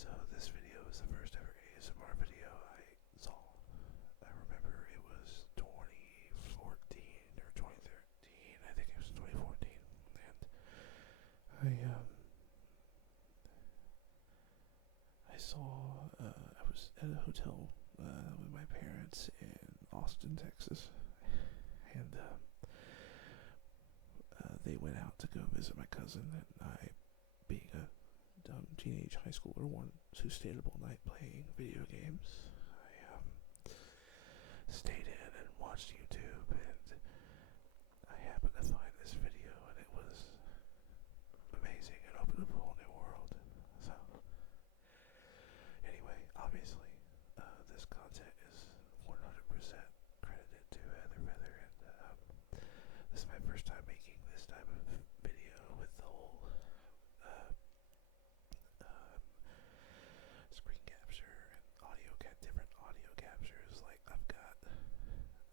So this video is the first ever ASMR video I saw. I remember it was 2014 or 2013. I think it was 2014, and I saw. I was at a hotel with my parents in Austin, Texas, and they went out to go visit my cousin, and I, being a dumb teenage high schooler, one who stayed up all night playing video games, I stayed in and watched YouTube, and I happened to find this video, and it was amazing. It opened up a whole new world. So, anyway, obviously, this content is 100% credited to Heather Feather, and this is my first time making this type of video with the whole screen capture and different audio captures. Like, I've got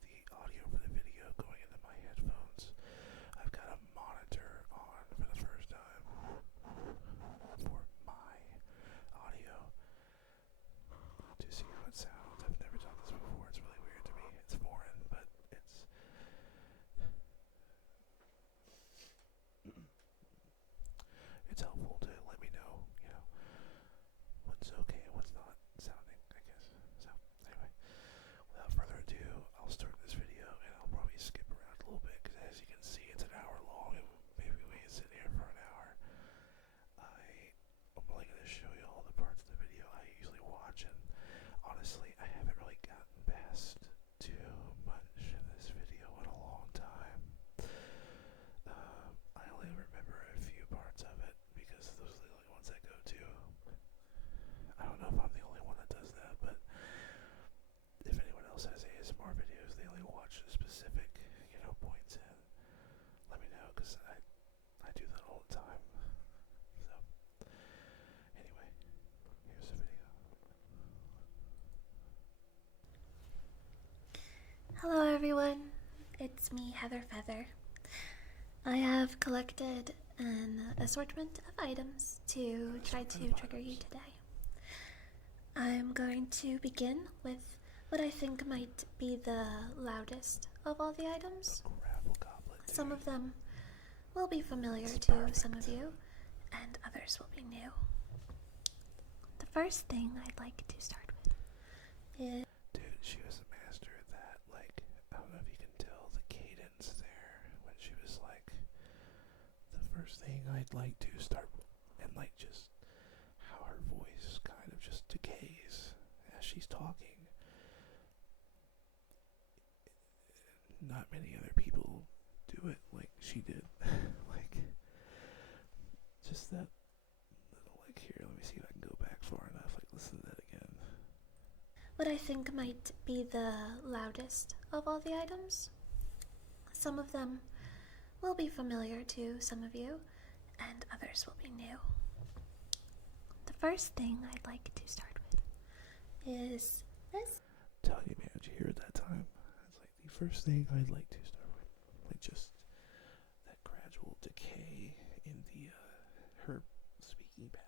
the audio for the video going into my headphones. I've got a monitor on for the first time for my audio to see how it sounds. I've never done this before. It's really weird to me. It's foreign, but it's helpful to let me know, what's okay and what's not sounding, I guess. So, anyway, without further ado, I'll start this video, and I'll probably skip around a little bit, because as you can see, it's an hour long, and maybe we can sit here for an hour. I'm only going to show you all the parts of the video I usually watch, and honestly, I haven't really gotten past too much in this video in a long time. I only remember a few parts of it, because those are the only ones I go to. I don't know if I'm the only one that does that, but if anyone else has ASMR videos, they only watch specific, points in. Let me know, because I do that all the time. So, anyway, here's the video. Hello everyone, it's me, Heather Feather. I have collected an assortment of items to try to trigger you today. I'm going to begin with what I think might be the loudest of all the items. Some of them will be familiar to some of you, and others will be new. The first thing I'd like to start with is... Dude, she was a master at that. Like, I don't know if you can tell the cadence there when she was like, the first thing I'd like to start with, and like just how her voice kind of just decays as she's talking. Not many other people do it like she did. Like, just that little, like, here, let me see if I can go back far enough. Like, listen to that again. what I think might be the loudest of all the items. Some of them will be familiar to some of you, and others will be new. The first thing I'd like to start with is this. Tell you, man, did you hear it that time? It's like the first thing I'd like to start with. Like, just that gradual decay in the, her speaking pattern.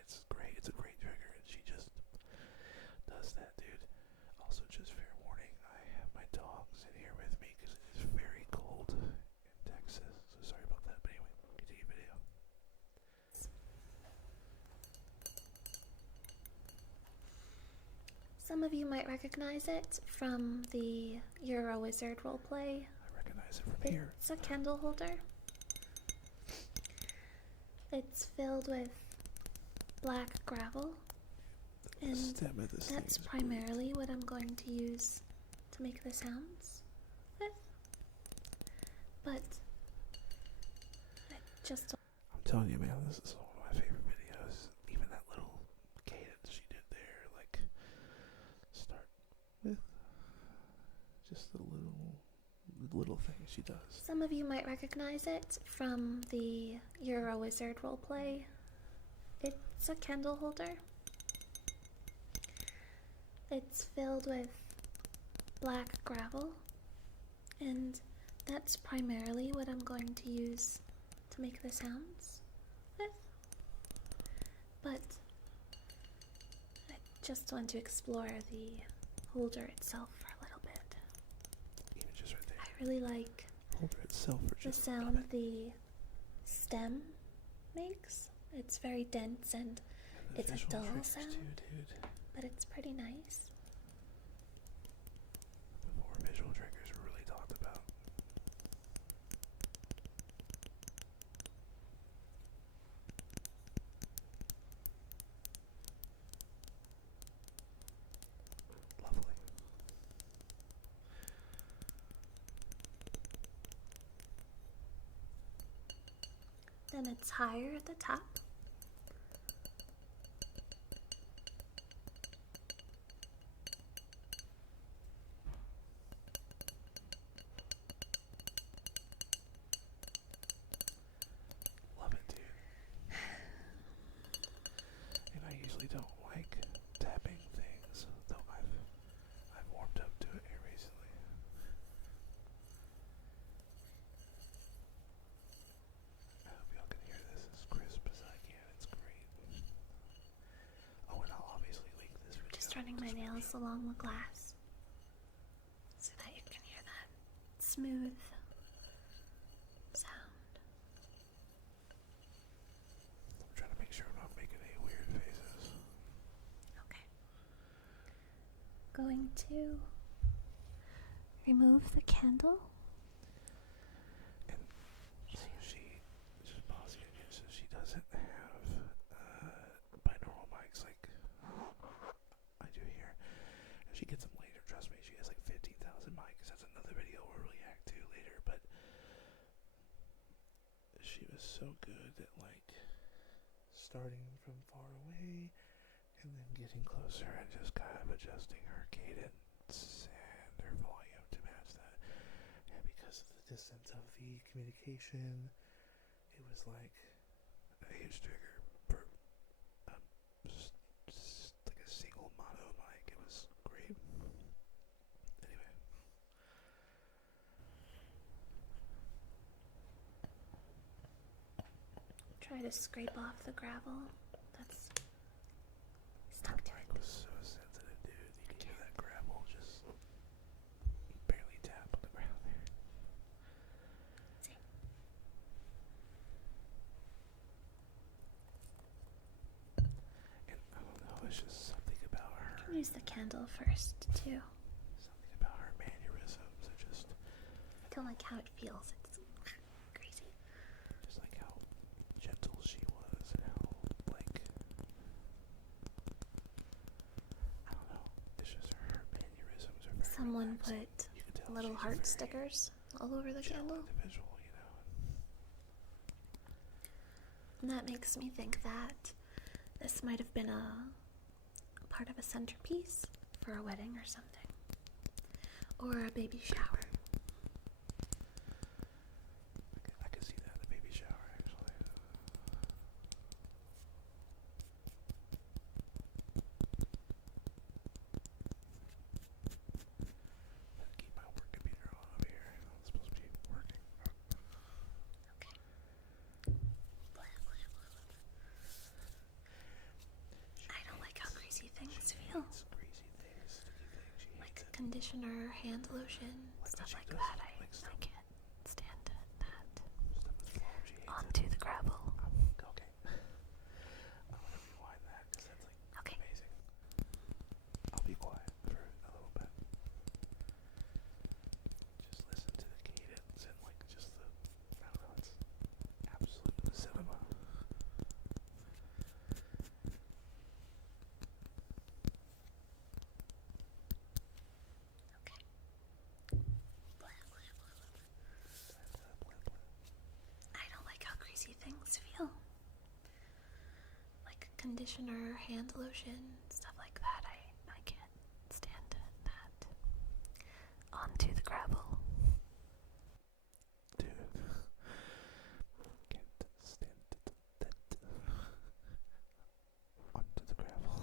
It's great. It's a great trigger, and she just does that, dude. Also, just fair warning, I have my dogs in here with me because it is very cold in Texas. So sorry about that, but anyway, continue video. Some of you might recognize it from the You're a Wizard roleplay. I recognize it from here. It's a candle holder. It's filled with black gravel, and that's primarily what I'm going to use to make the sounds with. But I'm telling you, man, this is one of my favorite videos. Even that little cadence she did there, like, start with just the little things she does. Some of you might recognize it from the You're a Wizard roleplay. It's a candle holder. It's filled with black gravel, and that's primarily what I'm going to use to make the sounds with. But just want to explore the holder itself for a little bit. Even just right there. I really like Holder itself or the just sound the stem makes. It's very dense and it's a dull sound, too, dude. but it's pretty nice. Before visual triggers were really talked about. Lovely. Then it's higher at the top. Love it, dude. And I usually don't like tapping things, though I've warmed up to it here recently. I hope y'all can hear this as crisp as I can. It's great. Oh, and I'll obviously link this video. Just running my nails along the glass so that you can hear that smooth sound. I'm trying to make sure I'm not making any weird faces. Okay. Going to remove the candle. And so she, just pausing again, so she doesn't have binaural mics like I do here. And she gets them later, trust me. She has like 15,000 mics. That's another video we'll react to later. But she was so good at like starting from far away and then getting closer and just kind of adjusting her cadence and her volume to match that. And because of the distance of the communication, it was like a huge trigger for just like a single mono mic. It was great. Anyway. Try to scrape off the gravel that's stuck to That it. mic was so sensitive, dude. You can hear that gravel just barely tap on the ground there. See? And I don't know, it's just something about her. You can use the candle first too. Something about her mannerisms are just I don't like how it feels. It's crazy. like how gentle she was and how like I don't know. It's just her mannerisms are very Someone relaxing. put You can tell little she's a heart very stickers all over the chill candle. individual, you know. And that makes me think that this might have been a part of a centerpiece for a wedding or something. Or a baby shower. I could see that in the baby shower, actually. Better keep my work computer on over here. I'm supposed to be working. Okay. I don't like how greasy things feel. It's greasy things, sticky things. She Like hates it. conditioner, hand lotion, Like stuff she like does, that. like I stuff. can't stand that. Stuff with foam, she hates it. Onto the gravel. Okay. I'm gonna rewind that because that's like Okay. amazing. I'll be quiet for a little bit. Just listen to the cadence and like just the, I don't know, it's absolute cinema. Okay. I don't like how greasy things feel. Like conditioner, hand lotion, stuff like that. I can't stand that. Onto the gravel. Dude. Can't stand that. Onto the gravel.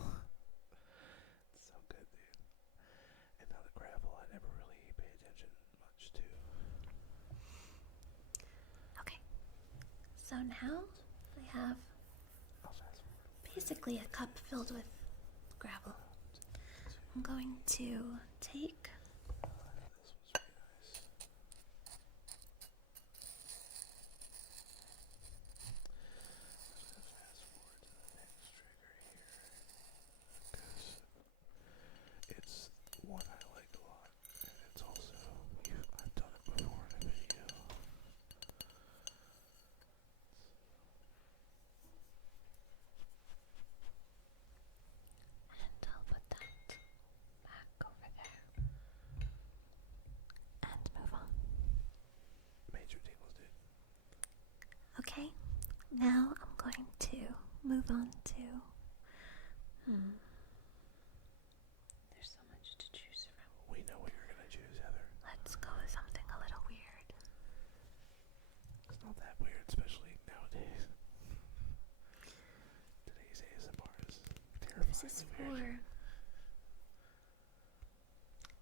It's so good, dude. And now the gravel I never really pay attention much to. Okay. So now I have I'll fast forward. basically a cup filled with gravel. I'm going to take This one's pretty nice. Just gonna fast forward to the next trigger here, because it's one I like a lot, and it's also I've done it before in a video. and I'll put that back over there and move on. Major tingles, dude. Okay, now I'm going to move on to. There's so much to choose from. We know what you're gonna choose, Heather. Let's go with something a little weird. It's not that weird, especially nowadays. Today's ASMR is terrifyingly This is for weird.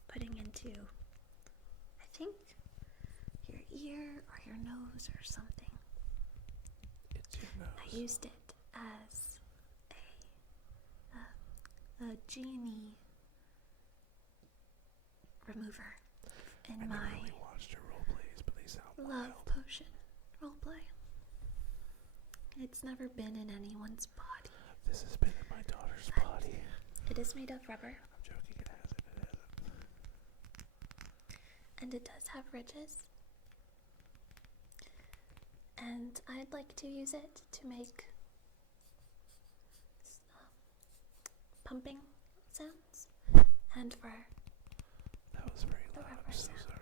putting into, I think, your ear or your nose or something. It's your nose. I used it as a genie remover in I my never really watched your role plays, but they sound love wild. potion roleplay. It's never been in anyone's body. This has been in my daughter's body. It is made of rubber, I'm joking, it hasn't, it hasn't. and it does have ridges. And I'd like to use it to make pumping sounds, and for That was very The loud, rubber I'm so sound. sorry.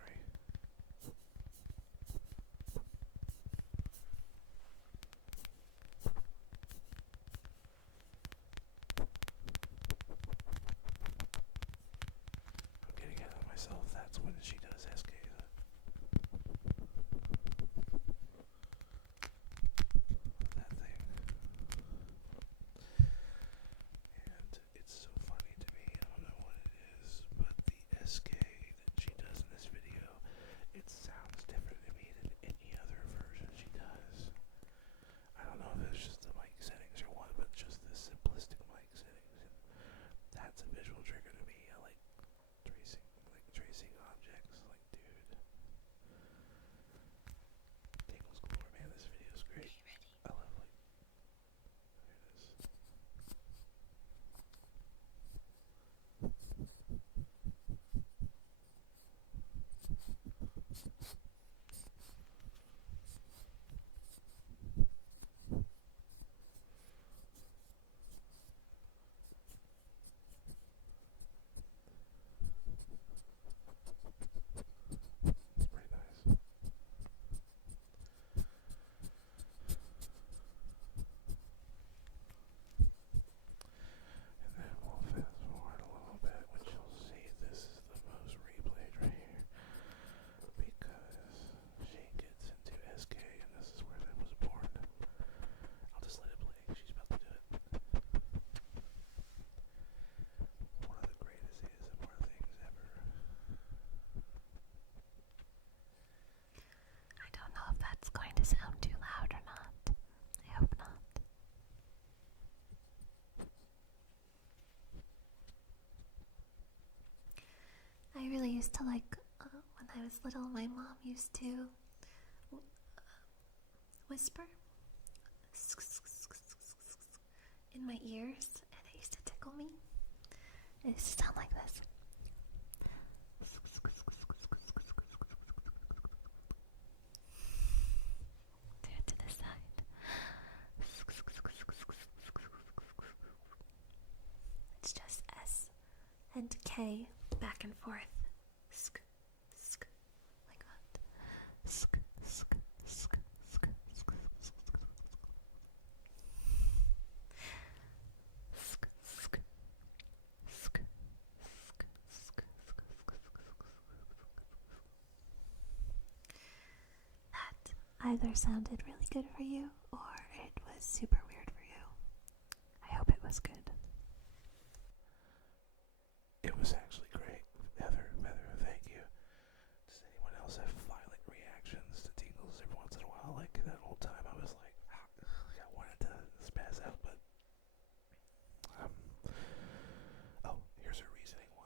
I'm getting ahead of myself, that's when she does SK. That thing. And it's so funny to me, I don't know what it is, but the SK that she does in this video, it sounds different to me than any other version she does. I don't know if it's just the mic settings or what, but just the simplistic mic settings. And that's a visual trigger to me. I like tracing objects. Like, dude. Tingles galore, man. This video is great. I love there it is. It's pretty nice. And then we'll fast forward a little bit, which you'll see this is the most replayed right here. Because she gets into SK, and this is where that was born. I'll just let it play. She's about to do it. One of the greatest ASMR things ever. I don't know if that's going to sound too loud or not. I hope not. I really used to like, when I was little, my mom used to whisper in my ears, and it used to tickle me. It used to sound like this. Do it to the side. It's just S and K back and forth. Sk, sk, like that. Sk, sk, sk, sk, sk, sk, sk, sk, sk, sk, sk. That either sounded really good for you or it was super weird for you. I hope it was good. It was actually great. Heather, thank you. Does anyone else have violent reactions to tingles every once in a while? Like that whole time I was like, I wanted to spaz out, but oh, here's a reasoning one.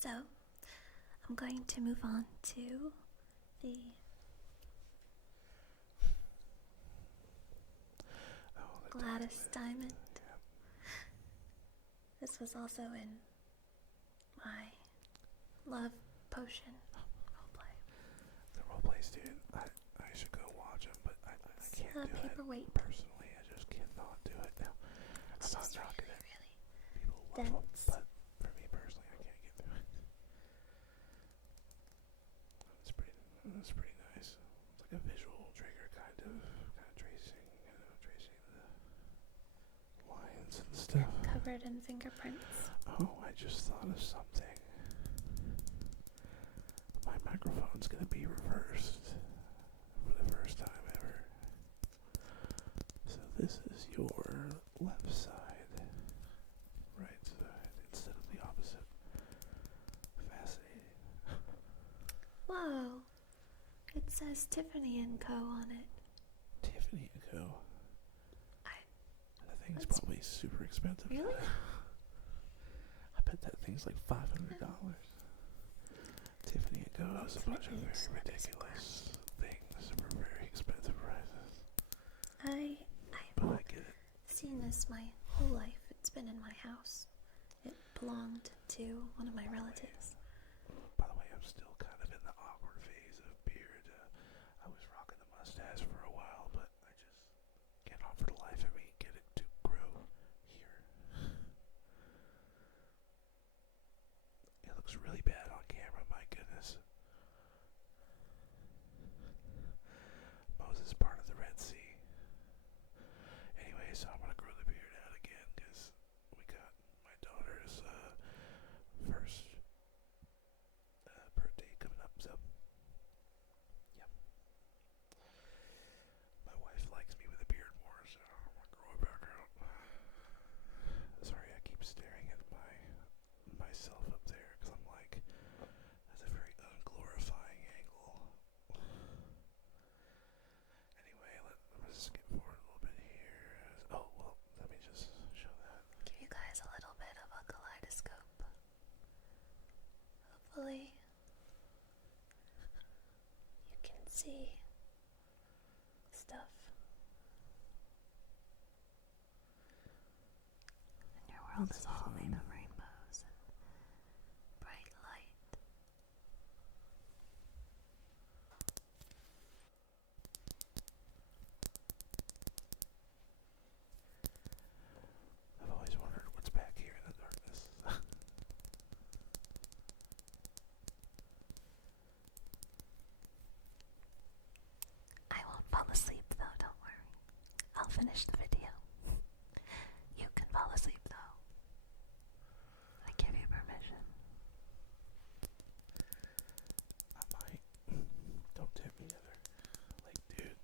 So, I'm going to move on to the Gladys Diamond. Yeah. This was also in my love potion roleplay. The roleplays, dude. I should go watch them, but I can't do it. Paperweight. Personally, I just cannot do it now. It's I'm just not knocking really, it. really People love them, dense. but for me personally, I can't get through it. It's pretty nice. It's like a visual trigger, kind of tracing, tracing the lines and stuff. Covered in fingerprints. Oh, I just thought of something. My microphone's gonna be reversed for the first time ever. So this is your left side, right side, instead of the opposite. Fascinating. Whoa! It says Tiffany & Co. on it. Tiffany & Co. That thing's probably super expensive. Really? I bet that thing's like $500. Tiffany & Co. has a bunch of very ridiculous things for very expensive prices. But I get it. Seen this my whole life. It's been in my house. It belonged to one of my relatives. By the way, I'm still kind of in the awkward phase of beard. I was rocking the mustache for a while, but I just cannot for the life of me get it to grow here. It looks really bad on camera, my goodness. Moses part of the Red Sea. Anyway, so I'm gonna grow the beard out again because we got my daughter's first birthday coming up. So, yeah, my wife likes me with a beard more, so I'm gonna grow it back out. Sorry, I keep staring at myself up there because I'm like, that's a very unglorifying angle. Anyway, let's skip forward a little bit here. Oh, well, let me just show that. Give you guys a little bit of a kaleidoscope. Hopefully, you can see stuff. And your world is all made of rainbows and bright light. I've always wondered what's back here in the darkness. I won't fall asleep though, don't worry. I'll finish the video. You can fall asleep though. I give you permission. I might. Don't tempt me, Heather. Like, dude.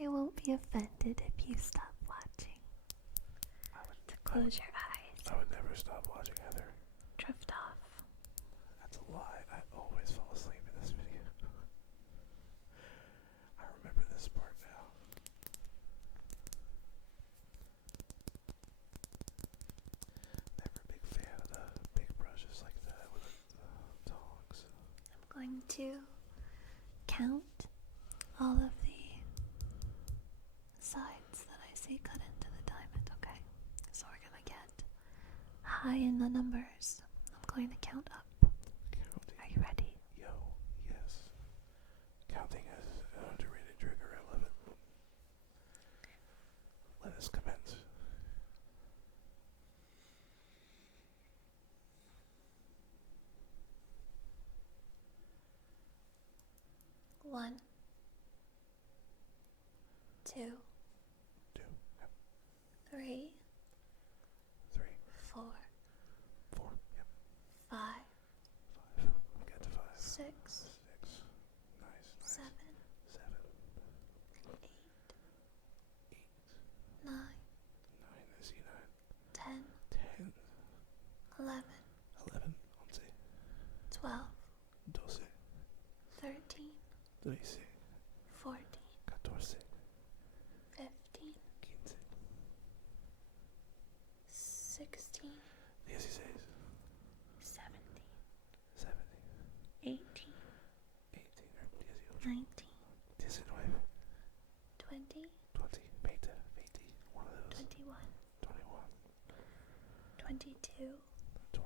I won't be offended if you stop watching. Close your eyes. I would never stop watching, Heather. Drift off. That's a lie. I always fall asleep in this video. I remember this part now. Never a big fan of the big brushes like that with the tongs. I'm going to count all of the sides that I see cut into the diamond, okay? So we're gonna get high in the numbers. I'm going to count up. Counting. Are you ready? Yo, yes. Counting is an underrated trigger. I love it. Let us commence. One, two, 2, yep. 3, 3, 4, 4, yep. 5, 5. We got to 5. 6, 6. Nice. 7, 7. 8, 8. 9, 9. I see 9. 10, 10. 11, 11. 11. 12, 12. 13, 13. 14, 14. 15, 15. 16, 16. 17, 22, 22,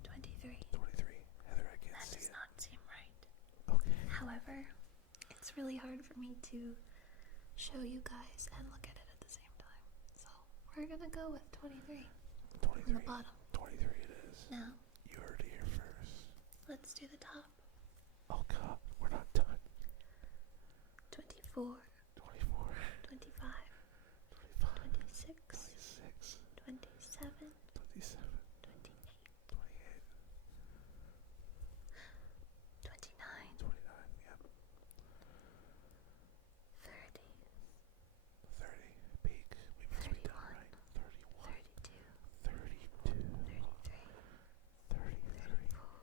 23. 23. Heather, I can't That see does it. not seem right. Okay. However, it's really hard for me to show you guys and look at it at the same time. So we're gonna go with 23 on 23. the bottom. 23 it is. Now, You heard it here first. let's do the top. Oh god, we're not done. 24, 24, 25, 25, 26, 26, 27, 27, 28, 28, 29, 29, yep. 30, 30, peak. We must be done, 31, right? 31, 32, 32, 33, 33.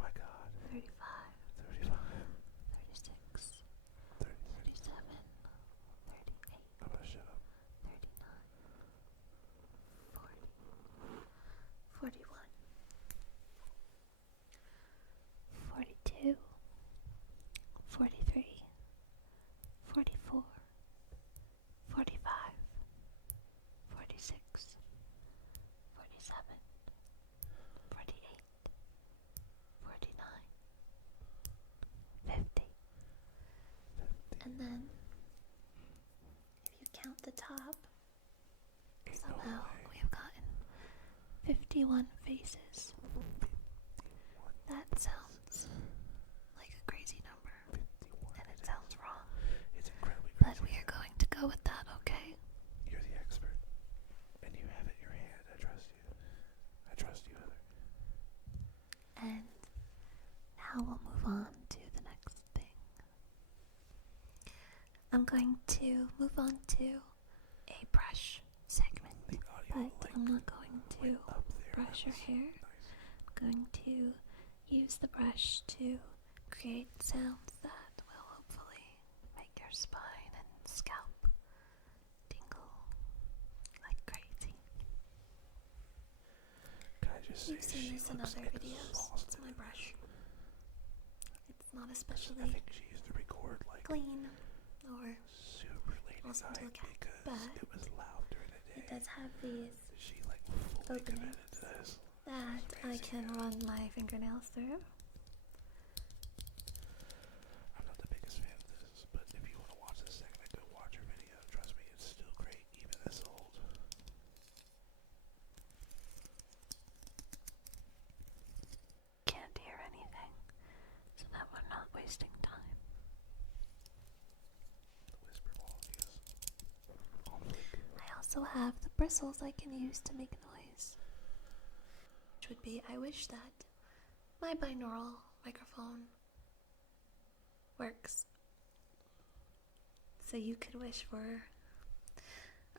My god. 35, 35, 36, 36. 37, 38, I'm gonna shut up. 39, 40, 41, 42, 43, 44, 45, 46, 47, 48, 49, 50. And then, if you count the top, Ain't no somehow way. we have gotten 51 faces. 51, That sounds like a crazy number, 51. and it sounds wrong. It's incredibly But crazy. we are going to go with that, okay? You're the expert. And you have it in your hand. I trust you. I trust you, Heather. And now we'll move on to the next thing. I'm going to move on to a brush segment, The audio but link I'm not going to went up there. brush your That was hair. nice. I'm going to use the brush to create sounds that will hopefully make your spine and scalp tingle like crazy. Can I just say You've seen she this in looks other videos. It's exhausted my in brush. this. It's not I especially think she used to record like clean or super late at awesome to night look at, because but it was loud during the day. it does have these She like fully openings committed to this. that I can run my fingernails through. I'm not the biggest fan of this, but if you want to watch this segment, go watch her video. Trust me, it's still great, even this old. Can't hear anything, so that we're not wasting time. The whisper quality is on fleek. I also have the bristles I can use to make noise. Which would be, I wish that my binaural microphone works. So you could wish for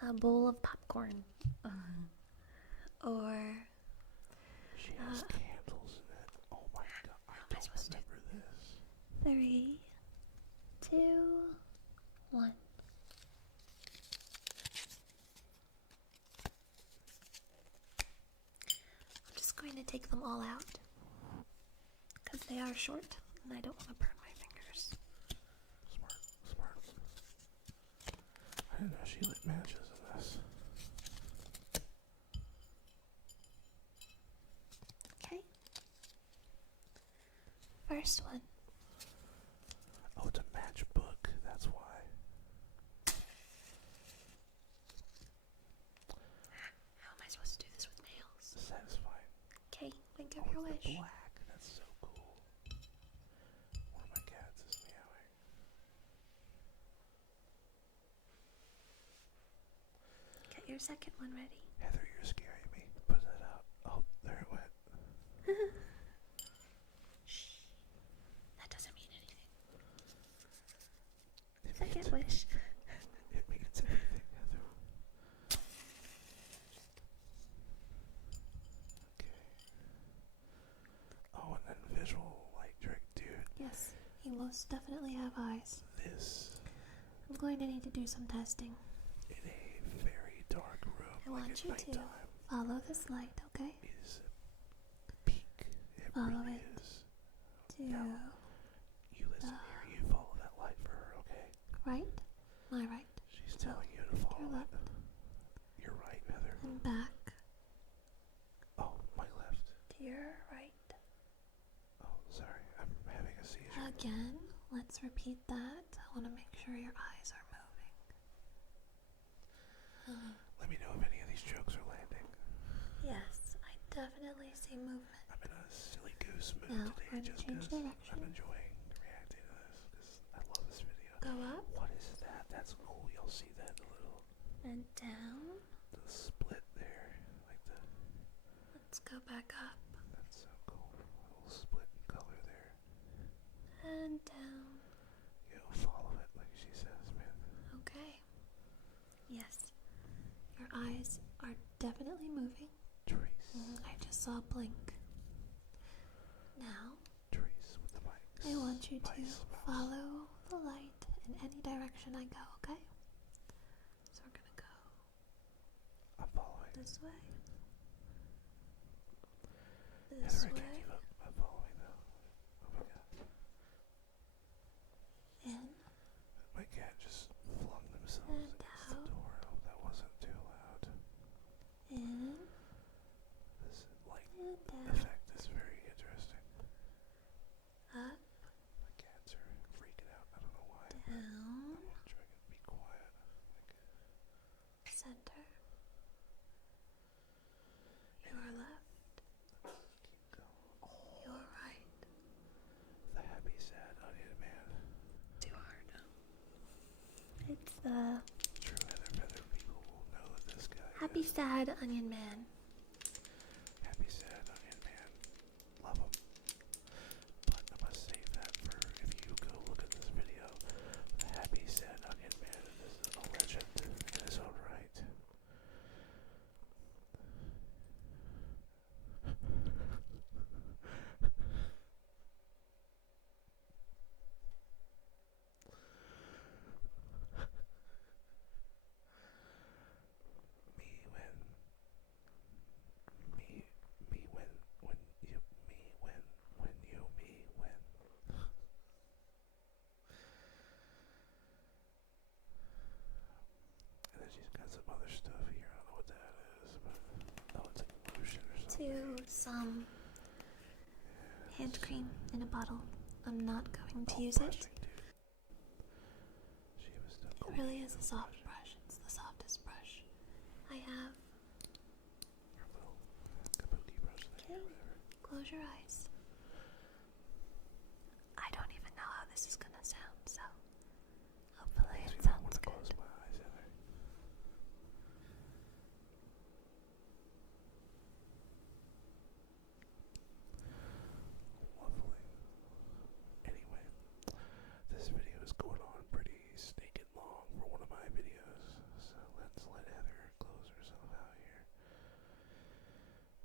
a bowl of popcorn. Or She has candles in it. Oh my god, I am I don't supposed to- remember this. 3, 2, 1. I'm just going to take them all out because they are short and I don't want to burn my fingers. Smart, smart. I didn't know she lit matches in this. Okay. First one. Oh, it's a matchbook. That's why. How am I supposed to do this with nails? Satisfying. Okay, think Oh, of your it's the wish. black. That's so cool. One of my cats is meowing. Get your second one ready. Heather, you're scaring me. Put that out. Oh, there it went. Shh. That doesn't mean anything. It Second means, wish. it means everything, Heather. Okay. Oh, and then visual light trick, dude. Yes, you most definitely have eyes. This I'm going to need to do some testing. in a very dark room, I like want at you to nighttime, follow this light, okay? is peak. It Follow really it. is. To Now, you listen here. You follow that light for her, okay? right, my right. She's So, telling you to follow your it. left. You're right. You're right. Oh, sorry, I'm having a seizure. Again, let's repeat that. I want to make sure your eyes are moving. Let me know if any of these jokes are landing. Yes, I definitely see movement. I'm in a silly goose mood Now, today we're going to just change because direction. I'm enjoying reacting to this because I love this video. Go up. What is that? That's cool. You'll see that little And down. the split there, like the. Let's go back up. That's so cool. A little split in color there. And down. You know, follow it like she says, man. Okay. Yes. Your eyes are definitely moving. Trace. I just saw a blink. Now, Trace with the mics. I want you to Mouse. follow the light in any direction I go, okay? So we're gonna go I'm following. this way. Heather, This I can't way. keep up. I'm following though. Oh my god. In. My cat just flung themselves And against the out. door. Oh, that wasn't too loud. In. This light And down. effect is very interesting. Up. My cats are freaking out. I don't know why. Down. I'm trying to be quiet. Center. Your left. Keep going. Your right. The happy, sad, onion man. Too hard. It's the True Heather people will know that this guy happy, is sad onion man. happy, sad, onion man. Love him. But I must save that for if you go look at this video. The happy, sad, onion man is a legend in his own right. When. And then she's got some other stuff here. I don't know what that is, but oh, it's like lotion or something. To some hand cream in a bottle. I'm not going to Oh, use it. brushing, dude. She was the It really is a soft brush. It's the softest brush I have. her little kabuki brush thing or Okay. whatever. Close your eyes. I don't even know how this is gonna sound, so hopefully Makes it me not sounds wanna good. close my eyes, Heather. Lovely. Anyway, this video is going on pretty stinking long for one of my videos, so let's let Heather close herself out here.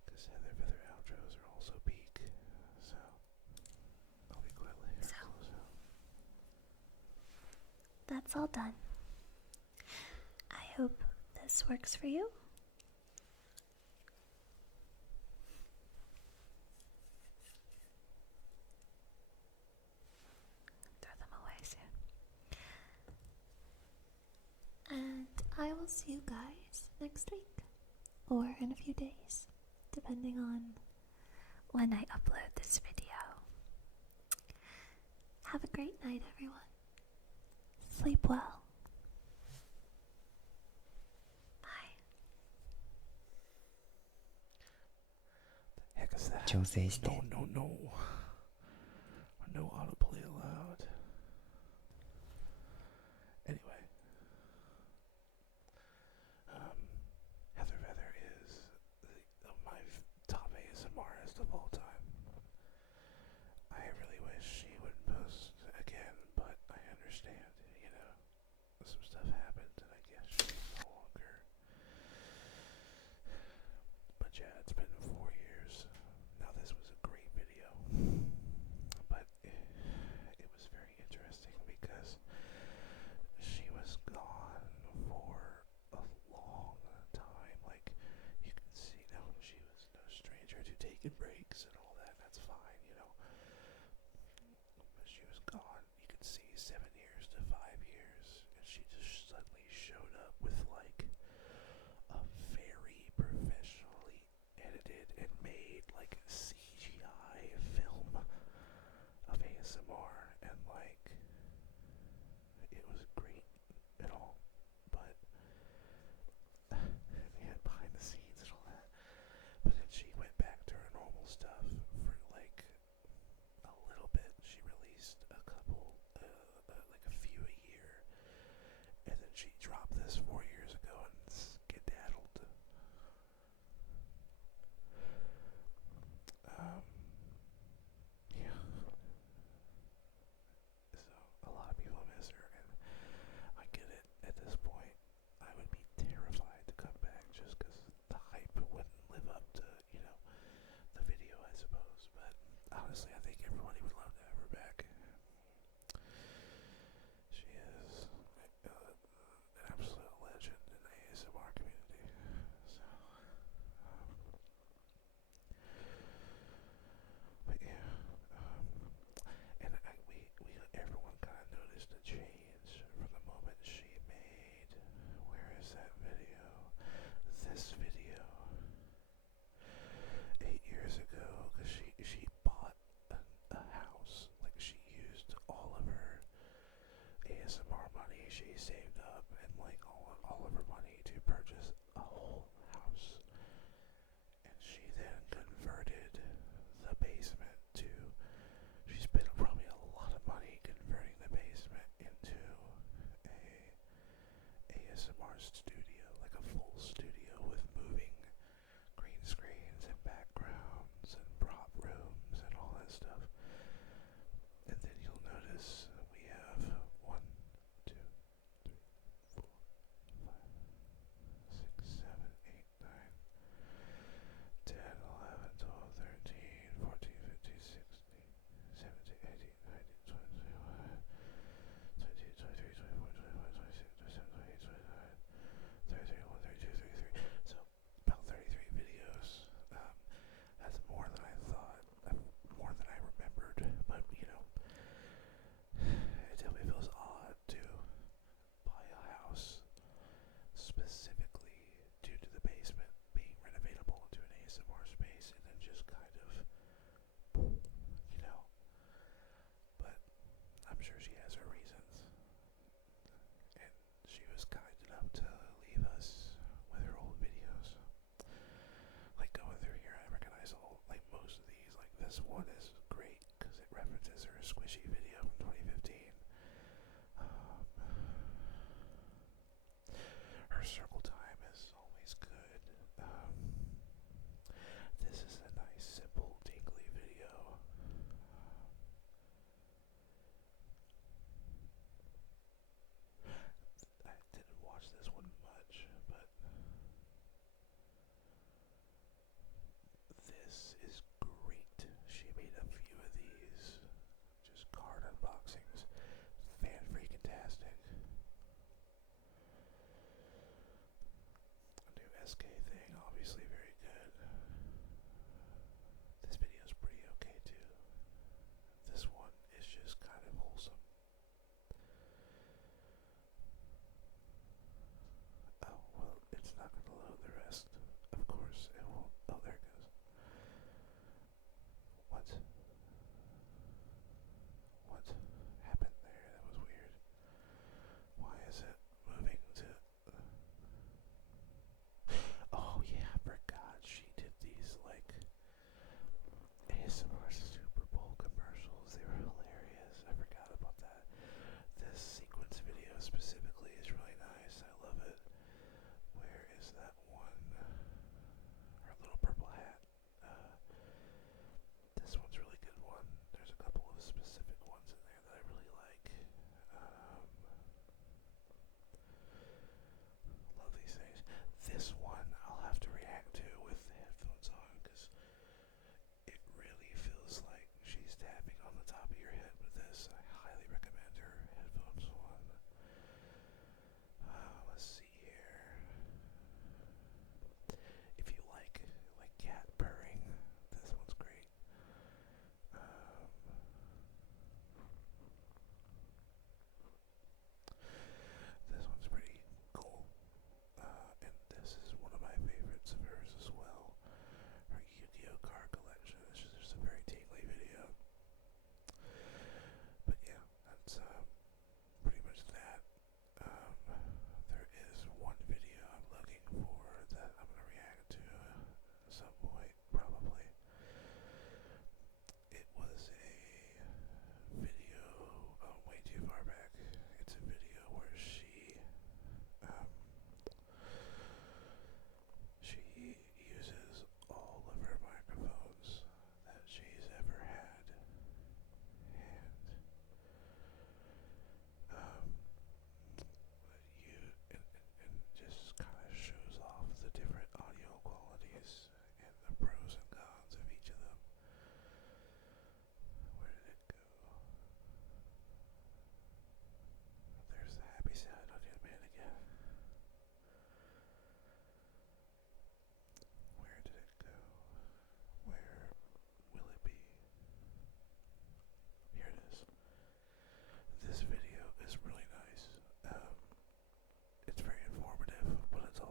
Because Heather Feather outros are also peak, so I'll be quiet later. So. Close out. That's all done. I hope this works for you. Throw them away soon. And I will see you guys next week or in a few days, depending on when I upload this video. Have a great night, everyone. Sleep well. Bye. ヘクサ調整して No, no, no. No autoplay allowed. Anyway. Heather Feather is my top ASMR artist of all time. I really wish she would post again, but I understand, you know, some stuff happened and I guess she's no longer. But yeah, it's been 4 years. Now this was a great video, but it was very interesting because she was gone for a long time. Like, you can see now she was no stranger to taking breaks and all that. That's fine, you know. But she was gone. You could see 7 years to 5 years, and she just suddenly showed up with like a very professionally edited and made like ASMR, and like it was great and all, but we had behind the scenes and all that. But then she went back to her normal stuff for like a little bit. She released a couple, like a few a year, and then she dropped this 4 years ago and skedaddled. Yeah. So a lot of people miss her, and I get it. At this point, I would be terrified to come back just because the hype wouldn't live up to, the video, I suppose. But honestly, I think everybody would love to have her back. She is an absolute legend in the ASMR community. So, but yeah, and everyone kind of noticed a change from the moment she made. Where is that video? This video. 8 years ago, because she bought a house. Like, she used all of her ASMR money she saved up, and like all of her money to purchase a whole house. And she then converted the basement to, she spent probably a lot of money converting the basement into a ASMR studio, like a full studio with moving green screens and backgrounds and prop rooms and all that stuff. And then you'll notice we have 1, 2, 3, 4, 5, 6, 7, 8, 9, 10, 11, 12, 13, 14, 15, 16, 17, 18, 19, 20, 21, 22, 23, 24, 25, 26, 27, 28, 29, 30, 31, 32, 33. So about 33 videos. That's more than I thought, more than I remembered. But it definitely feels odd to buy a house specifically due to the basement being renovatable into an ASMR space, and then just kind of, but I'm sure she has her reasons. And she was kind enough to leave us with her old videos. Like, going through here, I recognize like most of these. Like, this one is great because it references her squishy video from 2015. Her circle time is always good. This is a nice, simple, tingly video. I didn't watch this one much, but this is great. She made a few of these, just card unboxings. Fan-freaking-tastic. A new SK thing, obviously very good. This video's pretty okay too. This one is just kind of wholesome. Oh, well, it's not going to load the rest. Of course, it won't. Oh, there it goes. What? What happened there? That was weird. Why is it moving to... Oh, yeah, I forgot.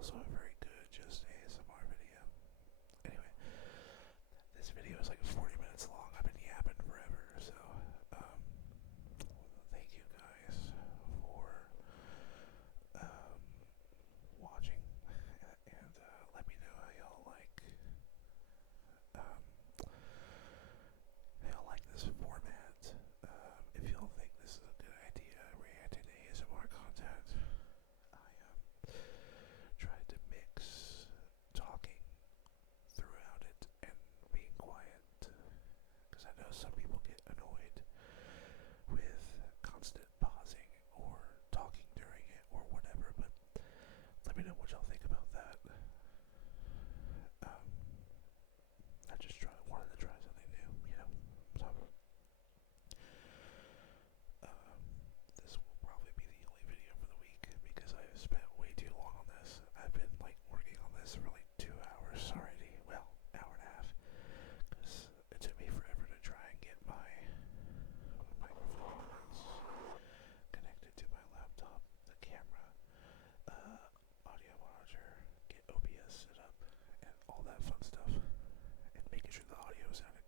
also a very good just ASMR video. Anyway, this video is like 40 minutes long. I've been yapping forever, so thank you guys for watching, and let me know how y'all this format. If y'all think this is a good idea, reacting to ASMR content. I tried to mix talking throughout it and being quiet, because I know some people get annoyed with constant pausing or talking during it or whatever, but let me know what y'all think about that. I just wanted to try something new, so this will probably be the only video for the week because I have spent way too long on this. I've been working on this for 2 hours already. Well, hour and a half, because it took me forever to try and get my microphone connected to my laptop, the camera, audio monitor, get OBS set up, and all that fun stuff, and making sure the audio sounded